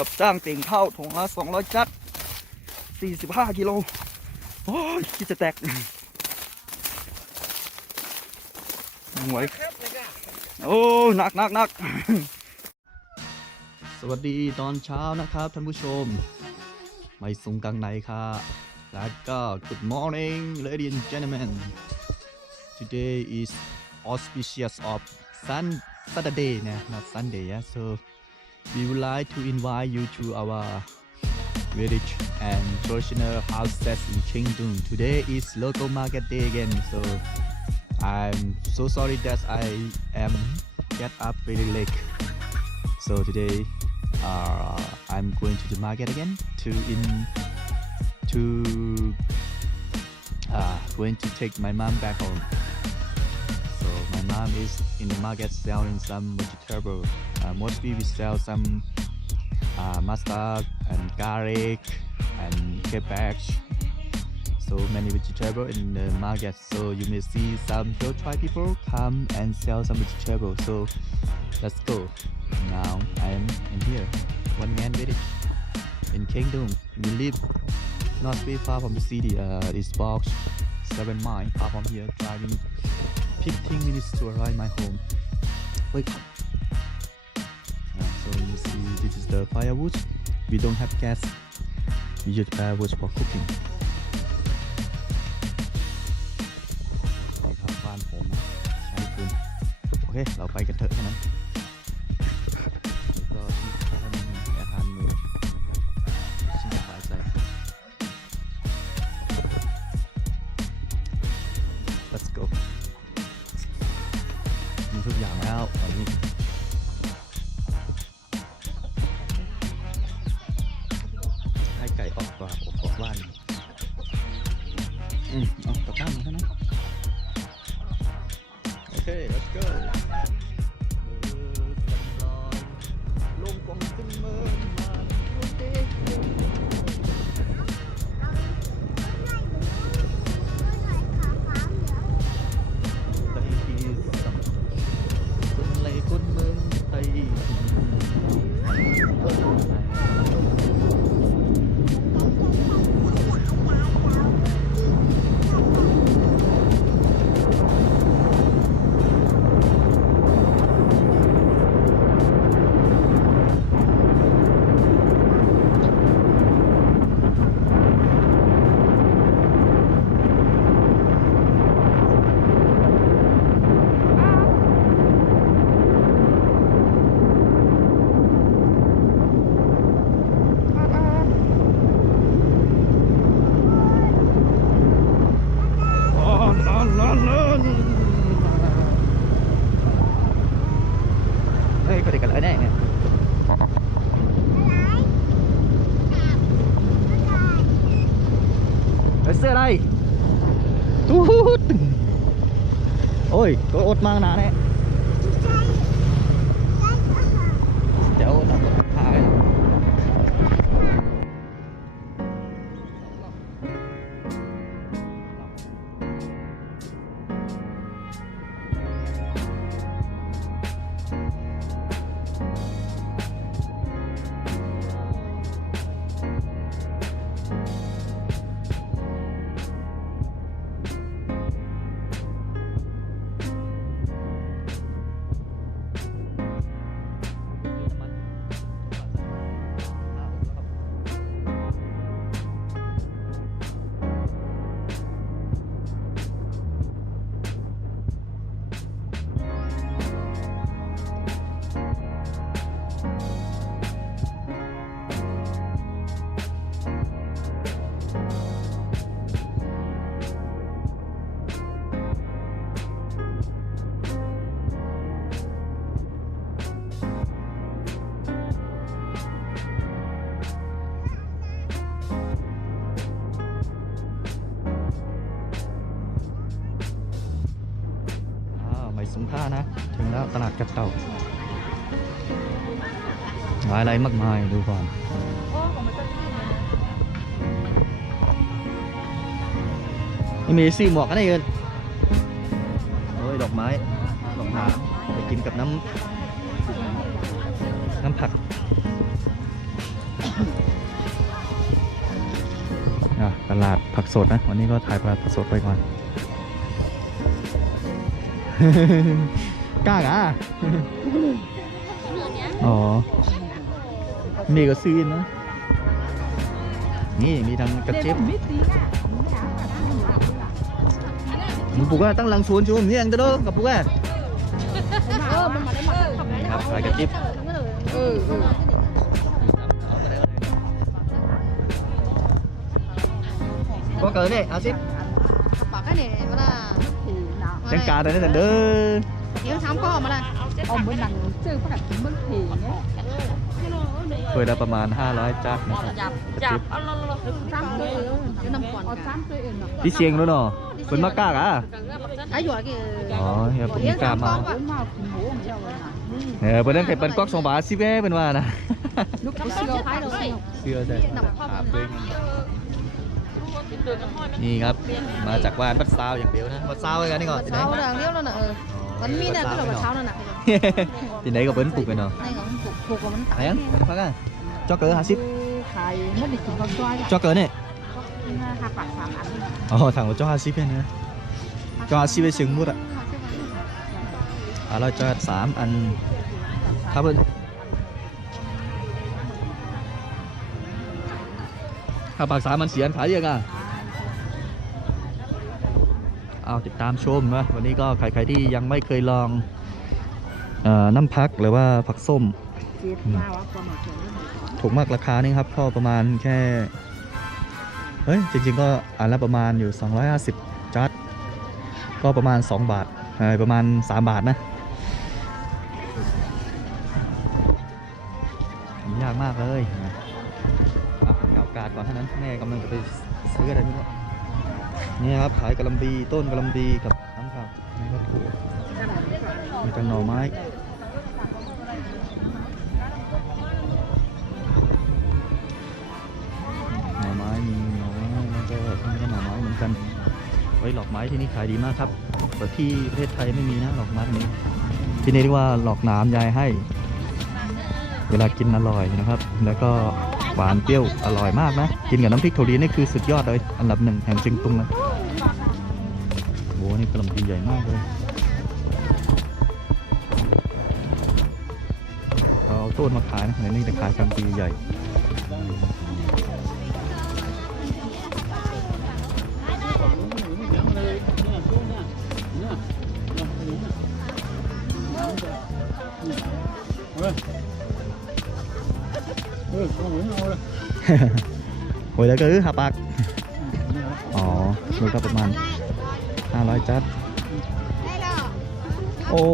รับจ้างเต่งข้าวถุงละสองร้อยจัดสี่สิบห้ากิโลโอ้ยคิดจะแตกหวยโอ้หนักหนักหนักสวัสดีตอนเช้านะครับท่านผู้ชม ไม่สูงกลางในค่ะแล้วก็ Good morning ladies and gentlemen today is auspicious of sun Saturday นะ not Sunday yeah so we would like to invite you to our village and traditional houses in Kingdom today is local market day again so I'm so sorry that I am get up very late so today uh, I'm going to the market again to in to uh, going to take my mom back home. So my mom is in the market selling some vegetable. Uh, mostly we sell some uh, mustard and garlic and cabbage. So many vegetable in the market. So you may see some Hilltry people come and sell some vegetable. So let's go. Now I am in here, one man village in Kingdom. We live not very far from the city. Uh, it's about seven miles far from here. Driving 15 minutes to arrive my home. Wake up. Uh, so you see, this is the firewood. We don't have gas. We use firewood for cooking. นี่ครับบ้านผมนะใช้ฟืนโอเค เราไปกันเถอะเท่านั้น อ้ จับเต่าหลายอะไรมากมายดูก่อนนี่มีซีหมวกกันได้เงินโอ้ยดอกไม้ดอกไมไปกินกับน้ำน้ำผักตลาดผักสดนะ วันนี้ก็ถ่ายตลาดผักสดไปก่อน กล้าอะอ๋อนี่ก็ซื้อนะนี่มีทั้งกระเจี๊ยบมึงปลูกว่าตั้งหลังสวนชูนี่เองจะโดนกับปลูกว่าครับขายกระเจี๊ยบก็เกิดนี่เอาสิ把 cái này mà là จังการอะไรนั่นเด้อ thiếu sắm có mà là ông mới nặng chơi phát đặt mất thì nhé ถ้วยละประมาณ 500จัดนะครับ chạp chạp sắm cái cái năm còn ở tám tuổi rồi nó พี่เชียงแล้วเนาะเป็นมากล้ากอะ ấy rồi kìa อ๋อเฮียผมมีกล้ามา bốn màu thì bố không sao rồi nè เออเป็นนั่นไข่เป็นก๊อกสองบาทสิแม่เป็นว่านะ lúc cái xưa phái đầu tiên เสื้อใช่ขาเป้งนี่ครับ มาจากบ้านบัดซาวอย่างเดียวนะบัดซาวไว้กันนี่ก่อนที่ไหน sáu là liếu nó nè ừ vẫn mi nè tức là sáu nó nè ที่ ไหนก็เป็นปลูกไปเนาะ này nó phục phục của mình ไหนอะพักอะจอกเกอร์หาซิป thầy mất đi chúng con xoay จอกเกอร์เนี่ย hạt bạc sàm ăn อ๋อถังว่าจอกหาซิปเนี่ยนะจอกหาซิปไปเชียงมุดอะอะเราจอดสามอันครับเพื่อนถ้าปากสามมันเสียนขายยังอะ เอาติดตามชมนะวันนี้ก็ใครๆที่ยังไม่เคยลองเออน้ำพักหรือว่าผักส้ม chết bao á con mà chuyện đó ถูกมากราคานี่ครับก็ประมาณแค่เฮ้ยจริงๆก็อันละประมาณอยู่ 250จัดก็ประมาณ 2 บาทเออประมาณ 3 บาทนะทำยากมากเลยนะอะเก่ากาดก่อนเท่านั้นแม่กำลังจะไปซื้ออะไรไม่รู้ นี่ครับขายกะลำปีต้นกะลำปีกับน้ำผักนี่ก็ถั่วมีจังหน่อไม้หน่อไม้มีหน่อไม้แล้วก็ทั้งก็หน่อไม้เหมือนกันไว้หลอกไม้ที่นี่ขายดีมากครับแต่ที่ประเทศไทยไม่มีนะหลอกไม้นี้ที่นี่เรียกว่าหลอกน้ำยายให้ เวลากินอร่อยนะครับ แล้วก็ หวานเปรี้ยวอร่อยมากนะ กินกับน้ำพริกถั่วลีนี่คือสุดยอดเลยอันดับหนึ่งแห่งเชียงตุงเลยโหนี่กระหล่ำปีใหญ่มากเลยเอาต้นมาขายนะในนี้จะขายกระหล่ำปีใหญ่ โอ้ยแล้วก็คือหาปากอ๋อนี่ก็ประมาณ 500 จัด โอ้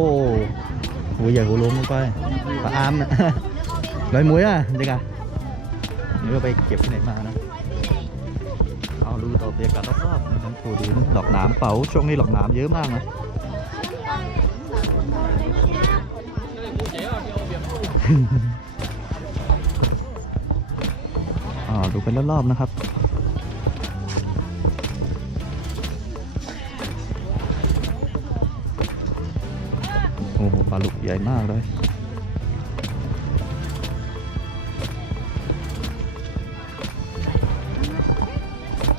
โหใหญ่หัวลงลงไปปลาอามนะร้อยมุ้ยอะจริงอะนี่ก็ไปเก็บที่ไหนมานะเอาดูต่อบรรยากาศรอบๆนะครับโอ้ดีนะดอกหนามเป๋าช่วงนี้ดอกหนามเยอะมากนะ อ่าดูเป็นรอบๆนะครับ โอ้โหปลาลุกใหญ่มากเลย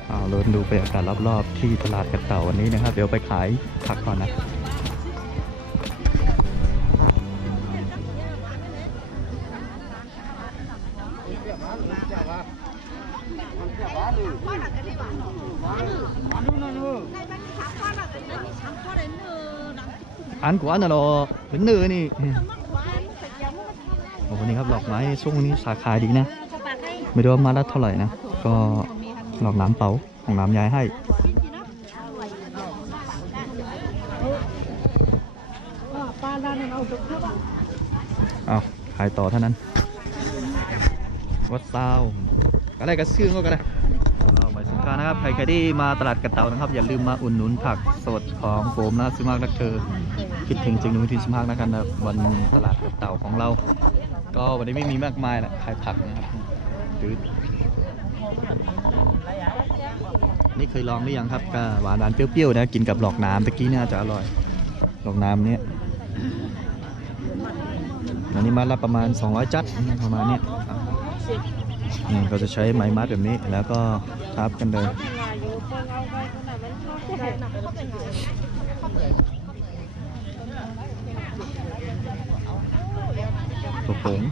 เอาเริ่มดูบรรยากาศรอบๆ ที่ตลาดกระเต่าวันนี้นะครับ เดี๋ยวไปขายผักก่อนนะ อันกว่าน่ะเหรอเป็นเนื้อนี่โอ้โหนี่ครับดอกไม้ช่วงนี้สาขายดีนะ ไม่รู้ว่ามาละเท่าไหร่นะ ก็ดอกน้ำเป๋าของน้ำยายให้ ba ra nên ông được thấp เอาขายต่อเท่านั้น วัดซาวอะไรก็ซื้อก็ได้เอาไปสงกรารนะครับใครใครที่มาตลาดกระเต่านะครับ อย่าลืมมาอุ่นหนุนผักสดของโฟมนะซื้อมากนักเธอ คิดถึงจึงนึกถึงสมากนะครับนะวันตลาดเต่าของเรา ก็วันนี้ไม่มีมากมายแหละขายผักนะครับหรือนี่เคยลองหรือยังครับก็หวานหวานเปรี้ยวๆนะกินกับหลอกน้ำตะกี้น่าจะอร่อยหลอกน้ำเนี้ยอันนี้มาละประมาณ 200 จัดประมาณเนี้ยนี่ก็จะใช้ไม้มัดแบบนี้แล้วก็ทับกันเลย ตัวผง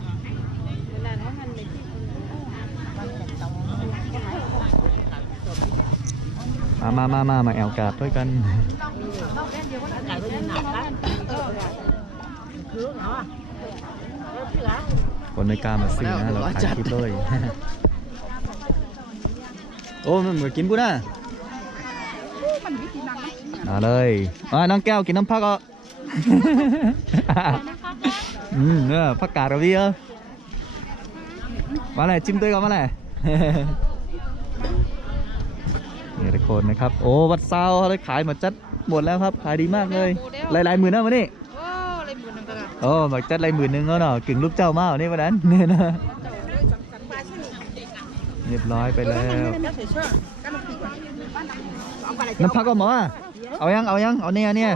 มามามามามาแอลกาดด้วยกันคนไม่กล้ามาซื้อนะเราถ่ายคลิปเลยโอ้มันเหมือนกินบุนะมาเลยอ่าน้องแก้วกินน้ำพักอะ อืมเนี่ยผักกาดกับพี่เออมาเลยจิ้มด้วยกันมาเลยนี่ทุกคนนะครับ โอ้ วัดเซาเขาเลยขายหมดจัดหมดแล้วครับ ขายดีมากเลย หลายๆหมื่นนะวันนี้โอ้เลยหมื่นหนึงก็ได้โอ้หมักจัดหลายหมื่นหนึงแล้วเนาะกึ่งลูกเจ้ามาวันนี้วันนั้นเนี่ยนะเรียบร้อยไปแล้ว น้ำพักก็หมออะเอายัง เอายัง เอาเนี่ยเนี่ย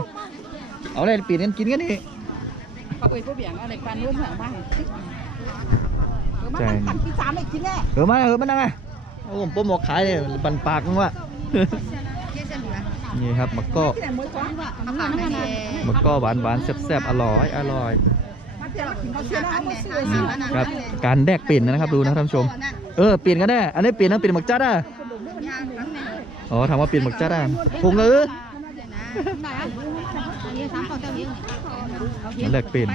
เอาอะไรปีนกันกินกันนี่ เขาไปผู้เบี่ยงอะไรกันร่วมเหงบ้างใช่ปั่นที่สามเลยกินแน่เออมาเออมานั่งไงโอ้ผมโปรโมทขายเลยบันปากมึงวะนี่ครับมะก้อที่ไหนมวยซ้อนว่าเอาปากมะก้อหวานหวานๆแซ่บๆอร่อยอร่อยกาเชื่อนะมาซื้ออืมครับการแดกเปลี่ยนนะครับดูนะท่านผู้ชม เออเปลี่ยนกันแน่อันนี้เปลี่ยนนะเปลี่ยนหมักจัดอะอ๋อถามว่าเปลี่ยนหมักจัดอะพุงเลย แลกเปลี่ยน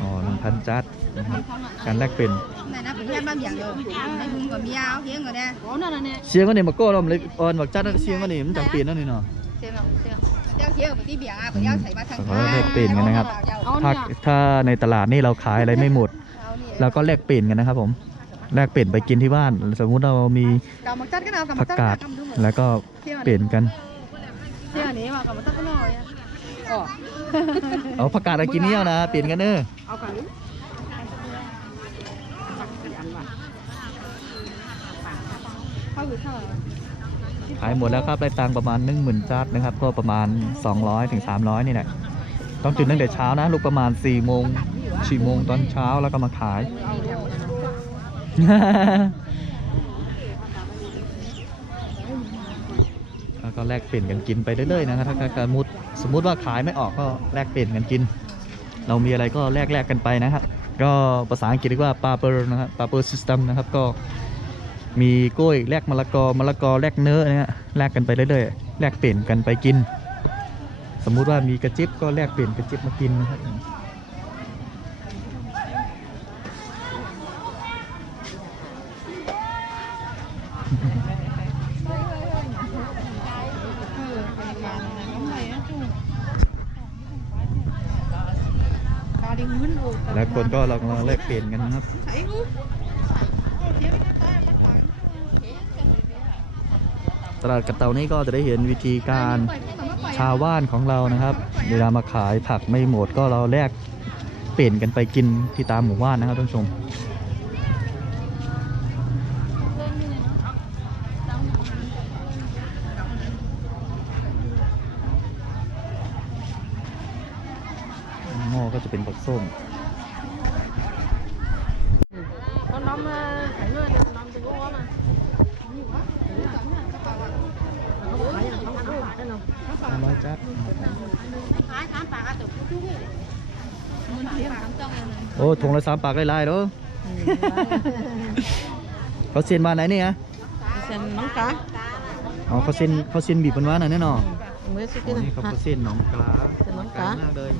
อ๋อหนึ่งพันจัดนะครับการแลกเปลี่ยน này nó cũng em bao giờ rồi này hung còn miao hiến rồi nè โอ้นั่นน่ะเนี่ยเชียงก็เนี่ยมะก้อเราเลยอ่อนหมักจัดนั่นเชียงก็เนี่ยมันจังเปลี่ยนนั่นนี่เนาะ xem nào xem đeo hiến một tí biển à phải đeo chảy ba thằng เขาก็แลกเปลี่ยนกันนะครับเอาถ้าเนี่ยถ้าในตลาดนี่เราขายอะไรไม่หมดเราก็แลกเปลี่ยนกันนะครับผมแลกเปลี่ยนไปกินที่บ้าน สมมุติเรามี cầm một tất cái nào cầm ผั một ก tất กาด cầm đúng rồi แล้วก็เปลี่ยนกันเสื้อนี้มากับมันต้องก็ลอยอะ ờ เอาผักกาดมากินเนี่ยนะ เปลี่ยนกันเนอะเอากันเข้าอยู่เท่าไหร่ขายหมดแล้วครับได้ตังค์ประมาณ 1 0,000จัดนะครับ ก็ประมาณ 200ถึง300 นี่แหละต้องตื่นตั้งแต่เช้านะลุกประมาณ4โมง4โมงตอนเช้าแล้วก็มาขาย แล้วก็แลกเปลี่ยนกันกินไปเรื่อยๆนะครับถ้าถ้าสมมติสมมติว่าขายไม่ออกก็แลกเปลี่ยนกันกิน เรามีอะไรก็แลกแลกกันไปนะครับก็ภาษาอังกฤษเรียกว่าปาเปอร์นะครับปาเปอร์ซิสเต็มนะครับก็มีกล้วยแลกมะละกอมะละกอแลกเนื้อนะฮะแลกกันไปเรื่อยๆแลกเปลี่ยนกันไปกิน สมมุติว่ามีกระจิบก็แลกเปลี่ยนกระจิบมากินนะครับ có đi mướn đồ แล้วคนก็ลองแลกเปลี่ยนกันนะครับตลาดกระเตานี้ก็จะได้เห็นวิธีการชาวบ้านของเรานะครับ เวลามาขายผักไม่หมดก็เราแลกเปลี่ยนกันไปกินที่ตามหมู่บ้านนะครับท่านผู้ชม หม้อก็จะเป็นผักส้ม nó nóng phải người nó nóng từ gỗ mà ร้อยจัด khái khám bạc á tụi chú muốn thấy bằng trong này โอ้ถุงละสามปากไล่ๆเด้อเขาเซียนมาไหนเนี่ย xem nóng cá อ๋อเขาเซียนเขาเซียนบีบมันว่าหน่อยแน่นอน mới sẽ โอ้นี่เขาเขาเซียนหนองกลาเซียนหนองกกลาลามากเลย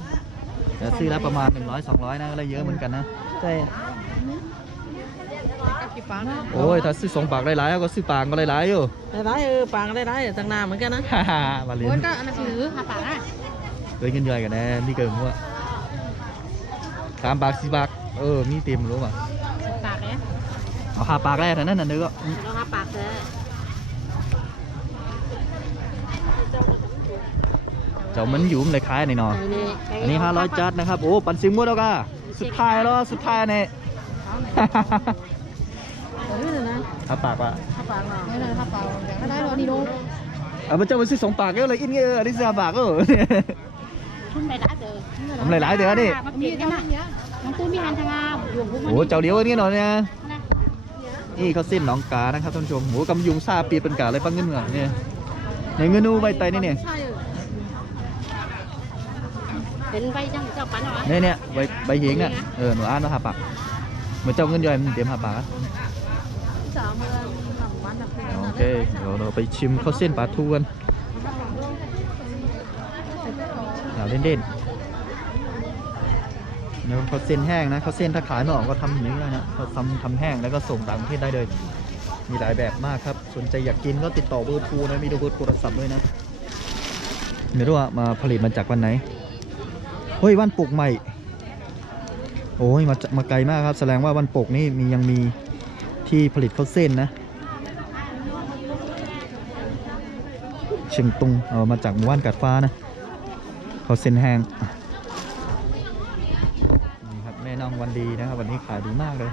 แต่ซื้อแล้วประมาณ 100 200นะก็เลยเยอะเหมือนกันนะ đây โอ้ยถ้าซื้อสองปากหลายๆก็ซื้อปากก็หลายๆอยู่ đây lái ừ bằng đây lái ở thằng nào mới cái nó ฮ่าฮ่ามาเรียน muốn có anh xử hả bạc á เลยเงินเดือนกันแน่นี่เกินมั้ง สามปากสี่ปากเออ มีเต็มรู้ป่ะ bạc đấy เอาห้าปากแรกเท่านั้นน่ะนึกว่า nó hả bạc đấy เจ้ามันอยู่มันเลยคล้ายหน่อยหนออันนี้500จัดนะครับ โอ้ปันซิงมัวแล้วก็สุดท้ายแล้วสุดท้ายเนี่ย đấy rồi nè ห้าปากว่ะ hả bạc nào đấy là hả bạc cái đấy rồi đi đâu เอามันจะมาซื้อสองปากก็เลยอินเงี้ยอันนี้ซื้อห้าปากก็ không phải đã giờ ทำหลายๆเดือ นดิ bạc tiền cái này nhá nó tôi mi hàng thằng à dùng cũng โอ้เจ้าเดียวอันนี้หน่อยเนี่ยนี่เขาเส้นหนองกานะครับท่านผู้ชมโหกำยุงซาปีเป็นกาอะไรปังเงินเหมือนเนี่ยในเงินนูใบไตนี่เนี่ยเห็นใบจังเจ้าปันเหรอเนี่ยเนี่ยใบใบเหงเนี่ยเออหนูอ่านมาหาปากเหมือนเจ้าเงินย่อยมันเตรียมหาปากอะสามเมืองหลังวันนะเพื่อนโอเคเดี๋ยวเราไปชิมข้าวเส้นปลาทูกัน เด่นๆแล้วข้าเส้นแห้งนะเขาเส้นถ้าขายไม่ออกก็ทำอย่างนี้เลยนะเขาทำทำแห้งแล้วก็ส่งต่างประเทศได้เลย มีหลายแบบมากครับ สนใจอยากกินก็ติดต่อเบอร์โทรนะมีเบอร์โทรศัพท์ด้วยนะไม่รู้ว่ามาผลิตมาจากวันไหน เฮ้ยวันปลูกใหม่ โอ้ยมาจากมาไกลมากครับ แสดงว่าวันปลูกนี่มียังมีที่ผลิตข้าวเส้นนะเชียงตุงเอามาจากหมู่บ้านกัดฟ้านะ ข้าวเส้นแห้งนี่ครับแม่น้องวันดีนะครับ วันนี้ขายดีมากเลย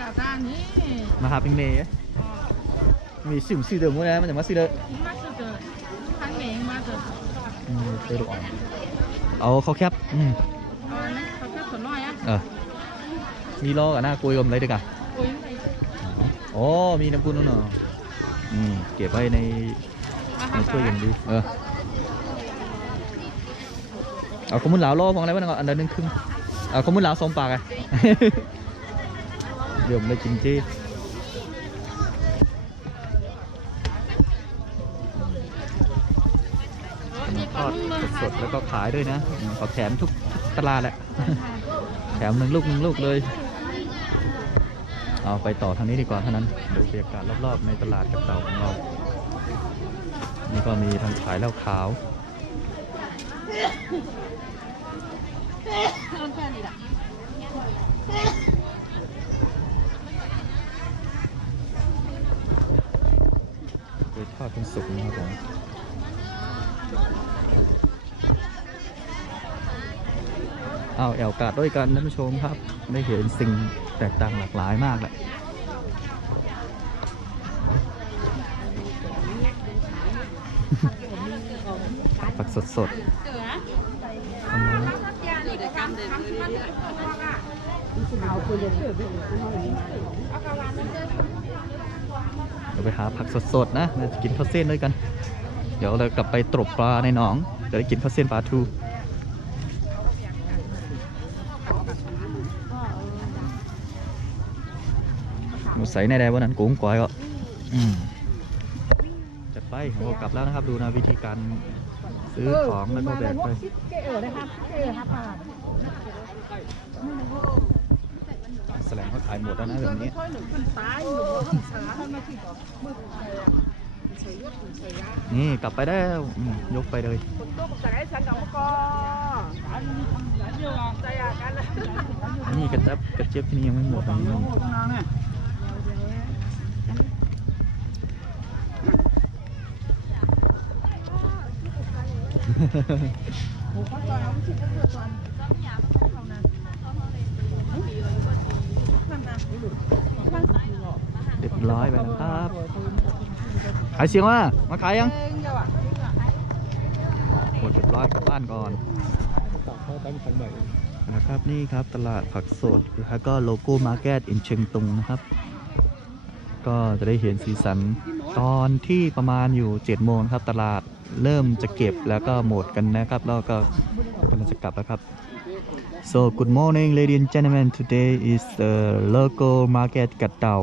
กาตานี้มาหาปิงเมย์มีสิ่งสื่อเดิมมั้ยนะมันจะมาสื่อเดิมมาสุดเลยทั้งเหม่งมาสุดอืมเจอดูอ่อนเอาเขาแคบอืมเอาอันนั้นเขาแค่ส่วนน้อยอะเออมีล้อกับหน้ากุยอมอะไรด้วยกันโอ้ยไม่ อ๋อ มีน้ำปุ้นนู่นเนาะอืมเก็บไว้ในในถ้วยอย่างดีเออเอาขมุนเหลาล้อของอะไรวะเนาะอันเดียวนึงครึ่งเอาขมุนเหลาสองปากไงเดี๋ยวผมไปกินจี้มีทปลาอดหมึกเมืองไทสยดๆแล้วก็ขายด้วยนะอืมขอแถมทุกทุกตลาดแหละ แถมหนึ่งลูกหนึ่งลูกเลย เอาไปต่อทางนี้ดีกว่าเท่านั้นดูบรรยากาศรอบๆในตลาดกับเต่าของเรา นี่ก็มีทางขายเหล้าขาวกล้วยทอดเป็นสุกนะครับผมเอาแอลกาดด้วยกันท่านผู้ชมครับ ได้เห็นสิ่ง แตกต่างหลากหลายมากแหละผักสดสดเดี๋ยวไปหาผักสดสดๆนะมากินข้าวเส้นด้วยกัน เดี๋ยวเรากลับไปตรบปลาในหนอง จะได้กินข้าวเส้นปลาทู หมูใส่ในใดวันนั้นกุ้งก้อยก็อืมจัดไปเรากลับแล้วนะครับ ดูนะวิธีการซื้อของแล้วก็แบกไปแสดงว่าขายหมดแล้วนะแบบนี้นี่กลับไปได้วอืมยกไปเลยนี่กระจับกระเจี๊ยบที่นี่ยังไม่หมดเลย เรียบร้อยไปนะครับ ขายเสียงว่า มาขายยังหมดเรียบร้อยกลับบ้านก่อนนะครับนี่ครับตลาดผักสดแล้วก็โลโก้มาร์เก็ตอินเชียงตุงนะครับ ก็จะได้เห็นสีสันตอนที่ประมาณอยู่7โมงครับตลาด เริ่มจะเก็บแล้วก็หมดกันนะครับแล้วก็กำลังจะกลับแล้วครับ So good morning ladies and gentlemen today is the local market Gatao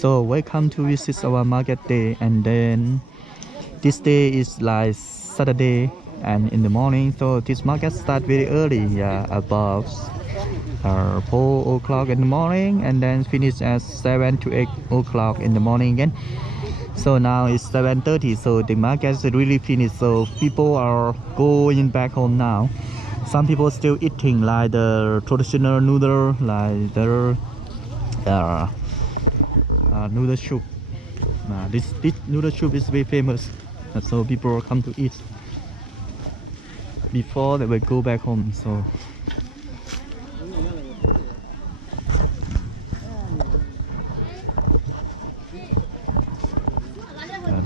So welcome to visit our market day and then this day is like Saturday and in the morning so this market start very early yeah about uh, 4 o'clock in the morning and then finish at 7 to 8 o'clock in the morning again so now it's 7.30 so the market is really finished. So people are going back home now. Some people still eating like the traditional noodle like the uh, uh, noodle soup. Uh, this, this noodle soup is very famous. Uh, so people come to eat before they will go back home so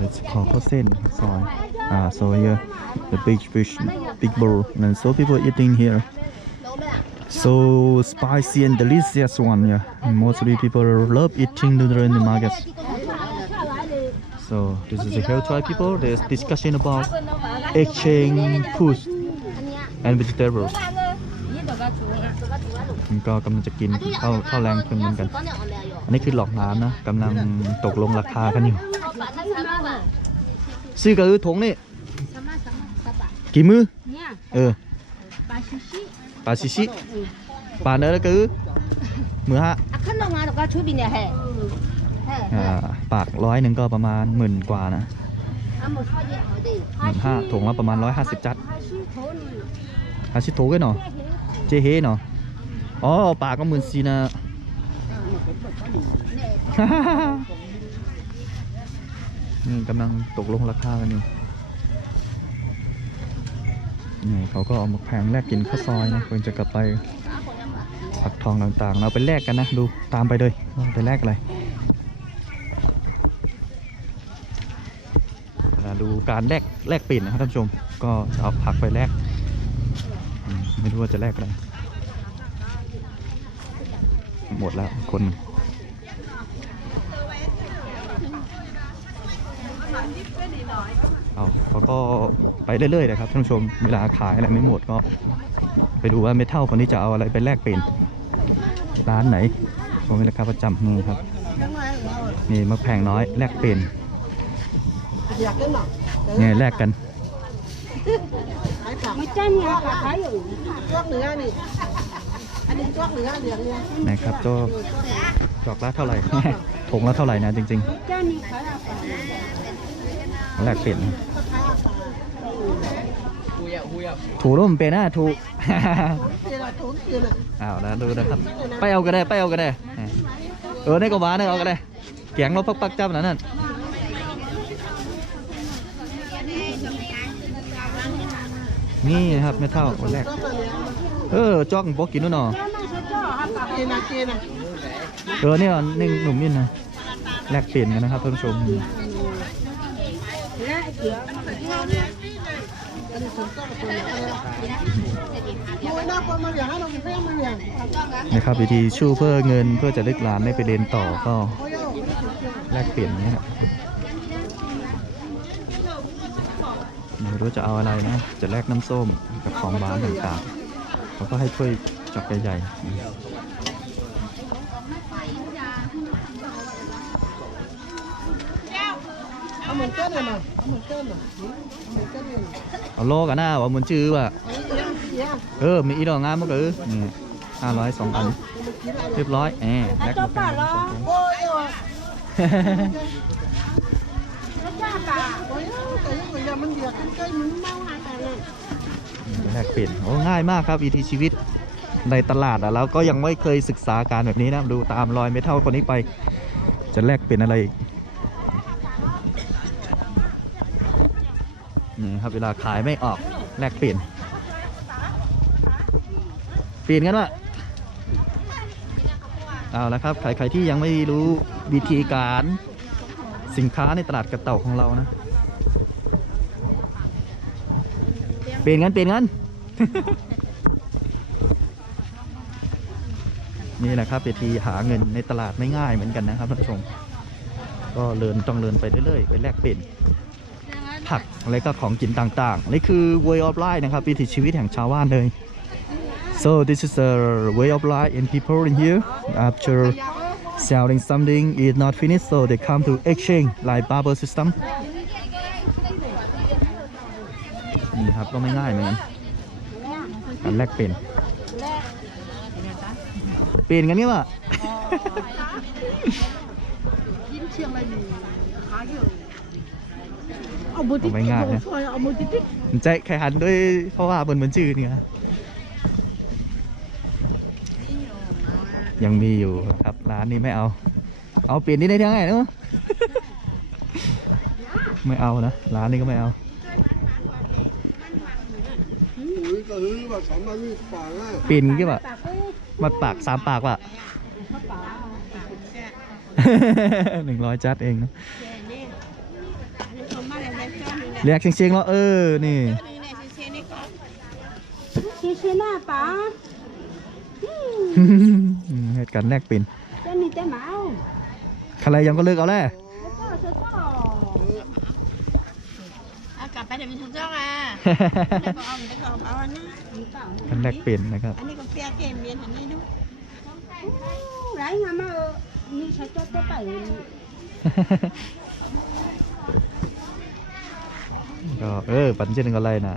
uh, let's call ข้าวเส้นซอย Ah, so here the big fish, big bowl, and so people eating here. So spicy and delicious one, yeah. Mostly people love eating noodle in the markets. So this is the Hill tribe people. There's discussion about exchange food and vegetables. ก็กำลังจะกินข้าวข้าวแรงเพิ่มเหมือนกัน อันนี้คือหลอกน้ำนะกำลังตกลงราคากันอยู่ ซื้อกระอือถงนี่กี่มือเนี่ยเออปลาชิชิปลาชิชิปลาเนื้อแล้วกระอือมือฮะอะขึ้นลงมาแล้วก็ชุบบินเนี่ยแห่แห่อ่าปากร้อยหนึ่งก็ประมาณหมื่นกว่านะอะหมดข้อเดียวเอาดิหมื่นห้าถุงละประมาณร้อยห้าสิบจัดปลาชิโทนฮาชิโตะกันเนาะเจเฮเนาะอ๋อปากก็หมื่นสี่นะ นี่กำลังตกลงราคากันอยู่นี่เขาก็เอามาแพงแลกกินข้าวซอยนะเพิ่งจะกลับไปผักทองต่างๆ เราไปแลกกันนะ ดูตามไปเลยว่าไปแลกอะไรเวลาดูการแลกแลกปิ่นนะครับท่านผู้ชม ก็จะเอาผักไปแลกไม่รู้ว่าจะแลกอะไรหมดแล้วคนหนึ่ง เอาเขาก็ไปเรื่อยๆนะครับท่านผู้ชมเวลาขายอะไรไม่หมดก็ ไปดูว่าเมทัลคนนี้จะเอาอะไรไปแลกเป็นร้านไหนผมมีราคาประจำนี่ครับนี่มะแพงน้อยแลกเป็นเนี่ยแลกกันไม่จ้าเนี่ยขายอยู่นะครับก็จอกละเท่าไหร่ถุงละเท่าไหร่นะจริงจ้านี่ขายอะไรๆ แลกเป็นนถูร่มเป็นนะถูอ้าวนะดูนะครับ ไปเอาก็ได้ไปเอาก็ได้ เออในกบาเนี่ยเอาก็ได้แกงเราปักปักจับนั่นนั่นนี่นะครับไม่เท่าคนแรก เออจ้องบอกกินนู่นเนาะเออเนี่ยหนึ่งหนุ่มนี่นะแลกเปลี่ยนกันนะครับท่านผู้ชม นะครับวิธีชู้เพื่อเงินเพื่อจะเล็กหลานได้ไปเรียนต่อก็แลกเปลี่ยนอย่างเงี้ยครับไม่รู้จะเอาอะไรนะ จะแลกน้ำส้มกับของหวานต่างๆเขาก็ให้ถ้วยจอกใหญ่ๆ เอาโลกันหน้าว่ามันชื่อว่าเออมีอีดอกงามมากเลยนี่ห้าร้อยสองอันเรียบร้อยแหมแลกมาเป็นสองถุงแลกเปลี่ยนโอ้ง่ายมากครับวิธีชีวิตในตลาดอะเราก็ยังไม่เคยศึกษาการแบบนี้นะดูตามรอยเมทัลคนนี้ไป จะแลกเปลี่ยนอะไร ครับ เวลาขายไม่ออกแลกเปลี่ยนเปลี่ยนกันวะเอาละครับใครๆที่ยังไม่รู้วิธีการสินค้าในตลาดกระเต่าของเรานะ เปลี่ยนกันเปลี่ยนกันนี่แหละครับวิธีหาเงินในตลาดไม่ง่ายเหมือนกันนะครับท่านผู้ชม ก็เลินต้องเลินไปเรื่อยๆไปแลกเปลี่ยน ผักอะไรก็ของกินต่างๆ นี่คือ way of life นะครับวิถีชีวิตแห่งชาวบ้านเลย So this is a way of life and people in here after selling something is not finished so they come to exchange like barter system นี่ครับก็ไม่ง่ายเหมือนกันการแลกเปลี่ยนเปลี่ยนกันนี่วะยิ้มเชียงอะไรอยู่ขายอยู่ เอามือติ๊กไม่ง่ายนะซอยเอามือติ๊กติ๊กมันใจแข่หันด้วยเพราะว่าบนเหมือนชื่อเนี่ยยังมีอยู่ครับ ร้านนี้ไม่เอา เอาเปลี่ยนนี่ได้ทั้งไงเนาะ ไม่เอานะ ร้านนี้ก็ไม่เอาเปลี่ยนกี่บะมาปากสามปากว่ะ หนึ่งร้อยจัดเองนะ เรียกเชียงๆแล้วเออ นี่เชี้ชี้หน้าป๋าเหตุการณ์แรกเป็นเต้นนี่เต้นเมาใครยังก็เลิกเอาแล้วกลับไปเดี๋ยวมีทุกเจ้าอะเดี๋ยวเอาไปขอเอาอันนี้กันแรกเป็นนะครับ อันนี้ก็เปียเกมเรียนอันนี้ดูไรเงามานี่ฉันจะไป ก็เออปันเช่นกันอะไรนะ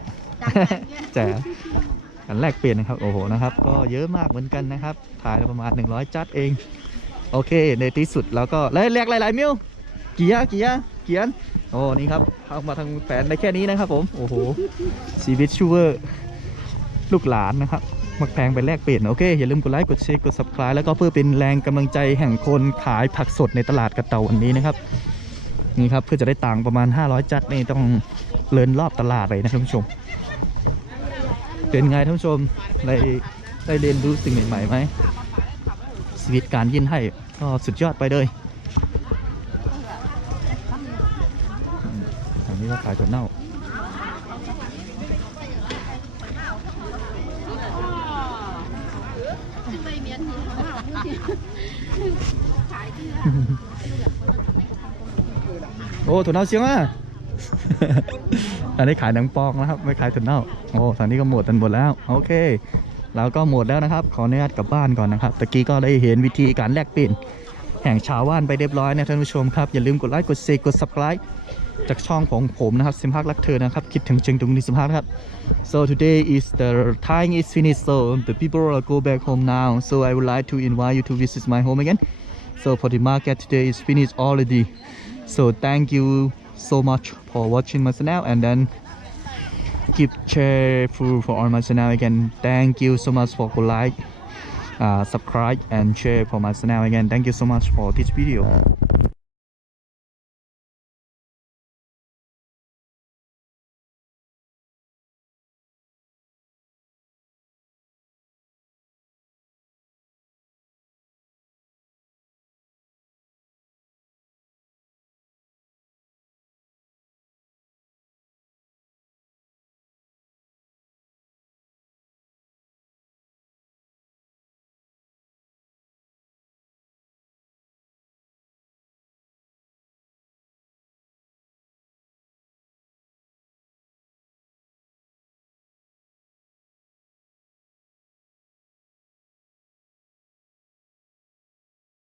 แจ๋กันแรกเปลี่ยนนะครับโอ้โหนะครับ ก็เยอะมากเหมือนกันนะครับ ถ่ายประมาณ 100 จัดเอง โอเค ในที่สุดแล้วก็แล้วแรกหลายๆมิวกี่ยะกี่ยะกี่อันโอ้นี่ครับเข้ามาทางแฟนได้แค่นี้นะครับ ผมโอ้โหชีวิตชูเวอร์ลูกหลานนะครับมักแพงไปแลกเปลี่ยนโอเค อย่าลืมกดไลค์กดแชร์กด subscribe แล้วก็เพื่อเป็นแรงกำลังใจแห่งคนขายผักสดในตลาดกระเตาวันนี้นะครับนี่ครับเพื่อจะได้ตังค์ประมาณ 500 จัดนี่ต้อง เลินรอบตลาดเลยนะท่านผู้ชม เป็นไงท่านผู้ชมได้ได้เรียนรู้สิ่งใหม่ๆไหมชีวิตการยินให้ก็สุดยอดไปเลยอืมอันนี้ก็ขายถั่วเน่าโอ้ถั่วเน่าเชียงอะ อันนี้ขายหนังปองนะครับ ไม่ขายถั่วเน่าโอ้ทางนี้ก็หมดกันหมดแล้ว โอเค เราก็หมดแล้วนะครับ ขออนุญาตกลับบ้านก่อนนะครับ ตะกี้ก็ได้เห็นวิธีการแลกเปลี่ยนแห่งชาวว่านไปเรียบร้อยนะท่านผู้ชมครับ อย่าลืมกดไลค์ กดแชร์ กด subscribe จากช่องของผมนะครับสิมพักรักเธอนะครับ คิดถึงจึงตรงนี้สิมพักครับ so today is the time is finished so the people will go back home now so I would like to invite you to visit my home again so for the market today is finished already so thank you so much for watching my channel and then keep share for, on my channel again. Thank you so much for like uh, subscribe and share for my channel again. Thank you so much for this video